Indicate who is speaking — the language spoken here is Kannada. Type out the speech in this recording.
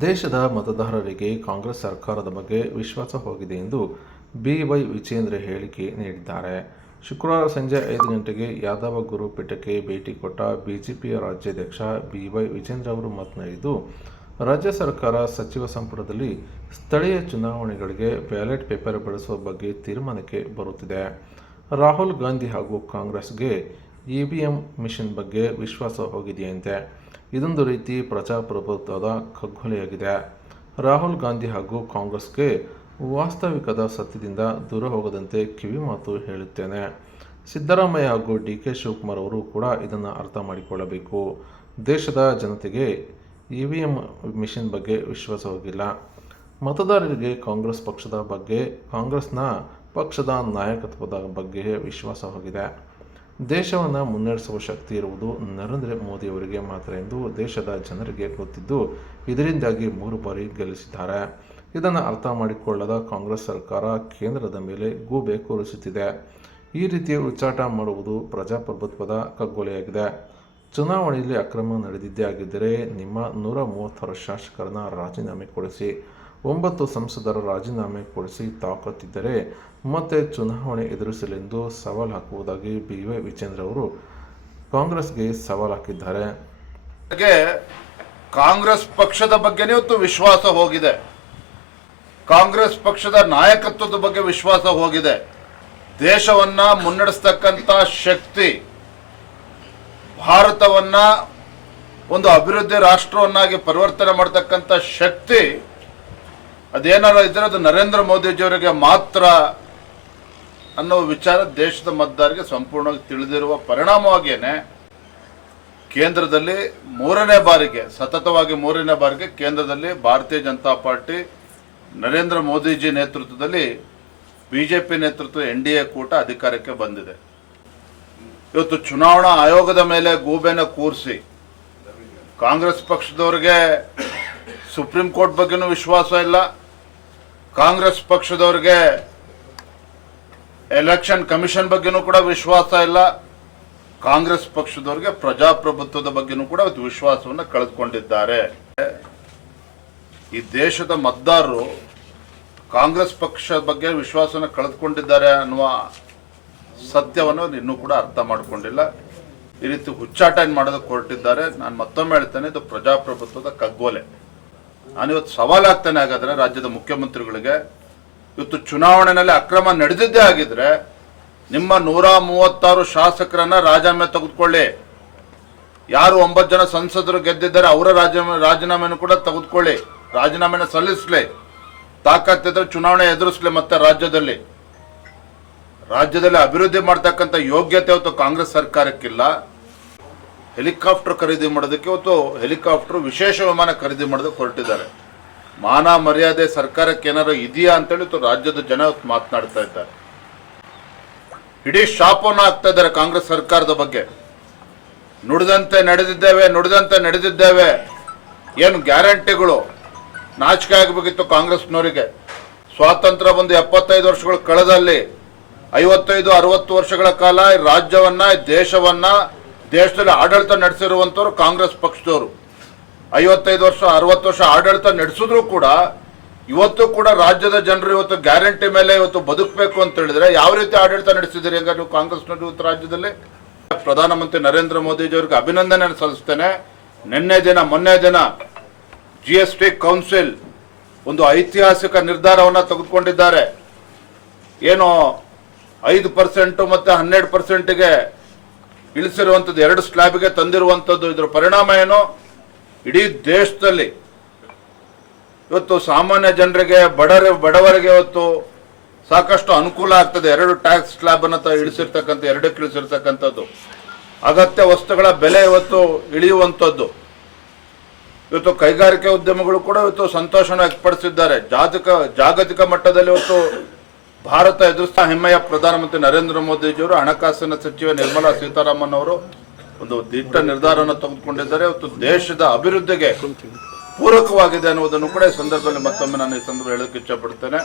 Speaker 1: ದೇಶದ ಮತದಾರರಿಗೆ ಕಾಂಗ್ರೆಸ್ ಸರ್ಕಾರದ ಬಗ್ಗೆ ವಿಶ್ವಾಸ ಹೋಗಿದೆ ಎಂದು ಬಿವೈ ವಿಜೇಂದ್ರ ಹೇಳಿಕೆ ನೀಡಿದ್ದಾರೆ. ಶುಕ್ರವಾರ ಸಂಜೆ ಐದು ಗಂಟೆಗೆ ಯಾದವ ಗುರುಪೀಠಕ್ಕೆ ಭೇಟಿ ಕೊಟ್ಟ ಬಿಜೆಪಿಯ ರಾಜ್ಯಾಧ್ಯಕ್ಷ ಬಿವೈ ವಿಜೇಂದ್ರ ಅವರು ಮಾತನಾಡಿದ್ದು, ರಾಜ್ಯ ಸರ್ಕಾರ ಸಚಿವ ಸಂಪುಟದಲ್ಲಿ ಸ್ಥಳೀಯ ಚುನಾವಣೆಗಳಿಗೆ ಬ್ಯಾಲೆಟ್ ಪೇಪರ್ ಬಳಸುವ ಬಗ್ಗೆ ತೀರ್ಮಾನಕ್ಕೆ ಬರುತ್ತಿದೆ. ರಾಹುಲ್ ಗಾಂಧಿ ಹಾಗೂ ಕಾಂಗ್ರೆಸ್ಗೆ ಇವಿಎಂ ಮಿಷನ್ ಬಗ್ಗೆ ವಿಶ್ವಾಸ ಹೋಗಿದೆಯಂತೆ. ಇದೊಂದು ರೀತಿ ಪ್ರಜಾಪ್ರಭುತ್ವದ ಕಗ್ಗೊಲೆಯಾಗಿದೆ. ರಾಹುಲ್ ಗಾಂಧಿ ಹಾಗೂ ಕಾಂಗ್ರೆಸ್ಗೆ ವಾಸ್ತವಿಕದ ಸತ್ಯದಿಂದ ದೂರ ಹೋಗದಂತೆ ಕಿವಿಮಾತು ಹೇಳುತ್ತೇನೆ. ಸಿದ್ದರಾಮಯ್ಯ ಹಾಗೂ ಡಿ ಕೆ ಶಿವಕುಮಾರ್ ಅವರು ಕೂಡ ಇದನ್ನು ಅರ್ಥ ಮಾಡಿಕೊಳ್ಳಬೇಕು. ದೇಶದ ಜನತೆಗೆ ಇ ವಿ ಎಂ ಮಿಷನ್ ಬಗ್ಗೆ ವಿಶ್ವಾಸ ಹೋಗಿಲ್ಲ. ಮತದಾರರಿಗೆ ಕಾಂಗ್ರೆಸ್ ಪಕ್ಷದ ಬಗ್ಗೆ, ಕಾಂಗ್ರೆಸ್ನ ಪಕ್ಷದ ನಾಯಕತ್ವದ ಬಗ್ಗೆ ವಿಶ್ವಾಸ ಹೋಗಿದೆ. ದೇಶವನ್ನು ಮುನ್ನಡೆಸುವ ಶಕ್ತಿ ಇರುವುದು ನರೇಂದ್ರ ಮೋದಿಯವರಿಗೆ ಮಾತ್ರ ಎಂದು ದೇಶದ ಜನರಿಗೆ ಗೊತ್ತಿದ್ದು, ಇದರಿಂದಾಗಿ ಮೂರು ಬಾರಿ ಗೆಲ್ಲಿಸಿದ್ದಾರೆ. ಇದನ್ನು ಅರ್ಥ ಮಾಡಿಕೊಳ್ಳದ ಕಾಂಗ್ರೆಸ್ ಸರ್ಕಾರ ಕೇಂದ್ರದ ಮೇಲೆ ಗೂಬೆ ಕೂರಿಸುತ್ತಿದೆ. ಈ ರೀತಿ ಉಚ್ಚಾಟ ಮಾಡುವುದು ಪ್ರಜಾಪ್ರಭುತ್ವದ ಕಗ್ಗೊಲೆಯಾಗಿದೆ. ಚುನಾವಣೆಯಲ್ಲಿ ಅಕ್ರಮ ನಡೆದಿದ್ದೇ ಆಗಿದ್ದರೆ ನಿಮ್ಮ ನೂರ ಮೂವತ್ತಾರು ಶಾಸಕರನ್ನ ರಾಜೀನಾಮೆ ಕೊಡಿಸಿ ಒಂಬತ್ತು ಸಂಸದರ ರಾಜೀನಾಮೆ ಕೊಡಿಸಿ ತಾಕತ್ತಿದ್ದರೆ ಮತ್ತೆ ಚುನಾವಣೆ ಎದುರಿಸಲೆಂದು ಸವಾಲು ಹಾಕುವುದಾಗಿ ಬಿ ವೈ ವಿಜೇಂದ್ರ ಅವರು ಕಾಂಗ್ರೆಸ್ಗೆ ಸವಾಲು ಹಾಕಿದ್ದಾರೆ.
Speaker 2: ಕಾಂಗ್ರೆಸ್ ಪಕ್ಷದ ಬಗ್ಗೆನೇ ಇವತ್ತು ವಿಶ್ವಾಸ ಹೋಗಿದೆ. ಕಾಂಗ್ರೆಸ್ ಪಕ್ಷದ ನಾಯಕತ್ವದ ಬಗ್ಗೆ ವಿಶ್ವಾಸ ಹೋಗಿದೆ. ದೇಶವನ್ನ ಮುನ್ನಡೆಸ್ತಕ್ಕಂಥ ಶಕ್ತಿ, ಭಾರತವನ್ನ ಒಂದು ಅಭಿವೃದ್ಧಿ ರಾಷ್ಟ್ರವನ್ನಾಗಿ ಪರಿವರ್ತನೆ ಮಾಡತಕ್ಕಂಥ ಶಕ್ತಿ ಅದೇನಾರ ಇದ್ರೆ ಅದು ನರೇಂದ್ರ ಮೋದಿಜಿಯವರಿಗೆ ಮಾತ್ರ ಅನ್ನೋ ವಿಚಾರ ದೇಶದ ಮತದಾರರಿಗೆ ಸಂಪೂರ್ಣವಾಗಿ ತಿಳಿದಿರುವ ಪರಿಣಾಮವಾಗಿಯೇ ಕೇಂದ್ರದಲ್ಲಿ ಮೂರನೇ ಬಾರಿಗೆ, ಸತತವಾಗಿ ಮೂರನೇ ಬಾರಿಗೆ ಕೇಂದ್ರದಲ್ಲಿ ಭಾರತೀಯ ಜನತಾ ಪಾರ್ಟಿ, ನರೇಂದ್ರ ಮೋದಿಜಿ ನೇತೃತ್ವದಲ್ಲಿ ಬಿಜೆಪಿ ನೇತೃತ್ವ ಎನ್ ಡಿ ಎ ಕೂಟ ಅಧಿಕಾರಕ್ಕೆ ಬಂದಿದೆ. ಇವತ್ತು ಚುನಾವಣಾ ಆಯೋಗದ ಮೇಲೆ ಗೂಬೆನ ಕೂರಿಸಿ, ಕಾಂಗ್ರೆಸ್ ಪಕ್ಷದವ್ರಿಗೆ ಸುಪ್ರೀಂ ಕೋರ್ಟ್ ಬಗ್ಗೆನೂ ವಿಶ್ವಾಸ ಇಲ್ಲ. ಕಾಂಗ್ರೆಸ್ ಪಕ್ಷದವ್ರಿಗೆ ಎಲೆಕ್ಷನ್ ಕಮಿಷನ್ ಬಗ್ಗೆನೂ ಕೂಡ ವಿಶ್ವಾಸ ಇಲ್ಲ. ಕಾಂಗ್ರೆಸ್ ಪಕ್ಷದವರಿಗೆ ಪ್ರಜಾಪ್ರಭುತ್ವದ ಬಗ್ಗೆನೂ ಕೂಡ ವಿಶ್ವಾಸವನ್ನು ಕಳೆದುಕೊಂಡಿದ್ದಾರೆ. ಈ ದೇಶದ ಮತದಾರರು ಕಾಂಗ್ರೆಸ್ ಪಕ್ಷದ ಬಗ್ಗೆ ವಿಶ್ವಾಸವನ್ನು ಕಳೆದುಕೊಂಡಿದ್ದಾರೆ ಅನ್ನುವ ಸತ್ಯವನ್ನು ಇನ್ನೂ ಕೂಡ ಅರ್ಥ ಮಾಡಿಕೊಂಡಿಲ್ಲ. ಈ ರೀತಿ ಹುಚ್ಚಾಟ ಏನು ಮಾಡೋದಕ್ಕೆ ಹೊರಟಿದ್ದಾರೆ, ನಾನು ಮತ್ತೊಮ್ಮೆ ಹೇಳ್ತೇನೆ, ಇದು ಪ್ರಜಾಪ್ರಭುತ್ವದ ಕಗ್ಗೋಲೆ. ನಾನಿವತ್ತು ಸವಾಲಾಗ್ತಾನೆ ಹಾಗಾದ್ರೆ ರಾಜ್ಯದ ಮುಖ್ಯಮಂತ್ರಿಗಳಿಗೆ, ಇವತ್ತು ಚುನಾವಣೆಯಲ್ಲಿ ಅಕ್ರಮ ನಡೆದಿದ್ದೇ ಆಗಿದ್ರೆ ನಿಮ್ಮ ನೂರ ಮೂವತ್ತಾರು ಶಾಸಕರನ್ನ ರಾಜೀನಾಮೆ ತೆಗೆದುಕೊಳ್ಳಿ. ಯಾರು ಒಂಬತ್ತು ಜನ ಸಂಸದರು ಗೆದ್ದಿದ್ದಾರೆ, ಅವರ ರಾಜೀನಾಮೆ ರಾಜೀನಾಮೆಯನ್ನು ಕೂಡ ತೆಗೆದುಕೊಳ್ಳಿ. ರಾಜೀನಾಮೆನ ಸಲ್ಲಿಸ್ಲಿ. ತಾಕತ್ತಿದ್ರೆ ಚುನಾವಣೆ ಎದುರಿಸ್ಲಿ ಮತ್ತೆ ರಾಜ್ಯದಲ್ಲಿ. ರಾಜ್ಯದಲ್ಲಿ ಅಭಿವೃದ್ಧಿ ಮಾಡ್ತಕ್ಕಂಥ ಯೋಗ್ಯತೆ ಇವತ್ತು ಕಾಂಗ್ರೆಸ್ ಸರ್ಕಾರಕ್ಕಿಲ್ಲ. ಹೆಲಿಕಾಪ್ಟರ್ ಖರೀದಿ ಮಾಡೋದಕ್ಕೆ ಇವತ್ತು ಹೆಲಿಕಾಪ್ಟರ್ ವಿಶೇಷ ವಿಮಾನ ಖರೀದಿ ಮಾಡೋದಕ್ಕೆ ಹೊರಟಿದ್ದಾರೆ. ಮಾನ ಮರ್ಯಾದೆ ಸರ್ಕಾರಕ್ಕೆ ಏನಾರು ಇದೆಯಾ ಅಂತೇಳಿ ರಾಜ್ಯದ ಜನ ಮಾತನಾಡ್ತಾ ಇದ್ದಾರೆ. ಇಡೀ ಶಾಪವನ್ನು ಆಗ್ತಾ ಇದ್ದಾರೆ ಕಾಂಗ್ರೆಸ್ ಸರ್ಕಾರದ ಬಗ್ಗೆ. ನುಡಿದಂತೆ ನಡೆದಿದ್ದೇವೆ ನುಡಿದಂತೆ ನಡೆದಿದ್ದೇವೆ. ಏನು ಗ್ಯಾರಂಟಿಗಳು? ನಾಚಿಕೆ ಆಗಬೇಕಿತ್ತು ಕಾಂಗ್ರೆಸ್ನವರಿಗೆ. ಸ್ವಾತಂತ್ರ್ಯ ಬಂದು ಎಪ್ಪತ್ತೈದು ವರ್ಷಗಳು ಕಳೆದಲ್ಲಿ, ಐವತ್ತೈದು, ಅರವತ್ತು ವರ್ಷಗಳ ಕಾಲ ರಾಜ್ಯವನ್ನ ದೇಶವನ್ನ ದೇಶದಲ್ಲಿ ಆಡಳಿತ ನಡೆಸಿರುವಂತವ್ರು ಕಾಂಗ್ರೆಸ್ ಪಕ್ಷದವರು. ಐವತ್ತೈದು ವರ್ಷ, ಅರವತ್ತು ವರ್ಷ ಆಡಳಿತ ನಡೆಸಿದ್ರು ಕೂಡ ಇವತ್ತು ಕೂಡ ರಾಜ್ಯದ ಜನರು ಇವತ್ತು ಗ್ಯಾರಂಟಿ ಮೇಲೆ ಇವತ್ತು ಬದುಕಬೇಕು ಅಂತ ಹೇಳಿದ್ರೆ ಯಾವ ರೀತಿ ಆಡಳಿತ ನಡೆಸಿದಿರಿ ಈಗ ನೀವು ಕಾಂಗ್ರೆಸ್ನವರು ಇವತ್ತು ರಾಜ್ಯದಲ್ಲಿ? ಪ್ರಧಾನಮಂತ್ರಿ ನರೇಂದ್ರ ಮೋದಿಜಿಯವ್ರಿಗೆ ಅಭಿನಂದನೆ ಸಲ್ಲಿಸ್ತೇನೆ. ನಿನ್ನೆ ದಿನ, ಮೊನ್ನೆ ದಿನ ಜಿ ಎಸ್ ಟಿ ಕೌನ್ಸಿಲ್ ಒಂದು ಐತಿಹಾಸಿಕ ನಿರ್ಧಾರವನ್ನ ತೆಗೆದುಕೊಂಡಿದ್ದಾರೆ. ಏನು ಐದು ಪರ್ಸೆಂಟು ಮತ್ತೆ ಹನ್ನೆರಡು ಪರ್ಸೆಂಟ್ಗೆ ಇಳಿಸಿರುವಂಥದ್ದು, ಎರಡು ಸ್ಲ್ಯಾಬ್ಗೆ ತಂದಿರುವಂಥದ್ದು ಇದರ ಪರಿಣಾಮ ಏನು? ಇಡೀ ದೇಶದಲ್ಲಿ ಇವತ್ತು ಸಾಮಾನ್ಯ ಜನರಿಗೆ, ಬಡರ, ಬಡವರಿಗೆ ಇವತ್ತು ಸಾಕಷ್ಟು ಅನುಕೂಲ ಆಗ್ತದೆ. ಎರಡು ಟ್ಯಾಕ್ಸ್ ಸ್ಲ್ಯಾಬ್ ಅನ್ನ ತ- ಇಳಿಸಿರ್ತಕ್ಕಂಥ, ಎರಡಕ್ಕೆ ಇಳಿಸಿರ್ತಕ್ಕಂಥದ್ದು. ಅಗತ್ಯ ವಸ್ತುಗಳ ಬೆಲೆ ಇವತ್ತು ಇಳಿಯುವಂಥದ್ದು. ಇವತ್ತು ಕೈಗಾರಿಕೆ ಉದ್ಯಮಗಳು ಕೂಡ ಇವತ್ತು ಸಂತೋಷನ ವ್ಯಕ್ತಪಡಿಸಿದ್ದಾರೆ. ಜಾಗತಿಕ ಜಾಗತಿಕ ಮಟ್ಟದಲ್ಲಿ ಇವತ್ತು ಭಾರತ ಎದುರಿಸ್ತಾ ಹೆಮ್ಮೆಯ ಪ್ರಧಾನಮಂತ್ರಿ ನರೇಂದ್ರ ಮೋದಿಜಿಯವರು ಹಣಕಾಸಿನ ಸಚಿವೆ ನಿರ್ಮಲಾ ಸೀತಾರಾಮನ್ ಅವರು ಒಂದು ದಿಟ್ಟ ನಿರ್ಧಾರವನ್ನು ತೆಗೆದುಕೊಂಡಿದ್ದಾರೆ. ಮತ್ತು ದೇಶದ ಅಭಿವೃದ್ಧಿಗೆ ಪೂರಕವಾಗಿದೆ ಅನ್ನುವುದನ್ನು ಕೂಡ ಈ ಸಂದರ್ಭದಲ್ಲಿ ಮತ್ತೊಮ್ಮೆ ನಾನು ಈ ಸಂದರ್ಭ ಹೇಳಕ್ಕೆ ಇಚ್ಛಪಡ್ತೇನೆ.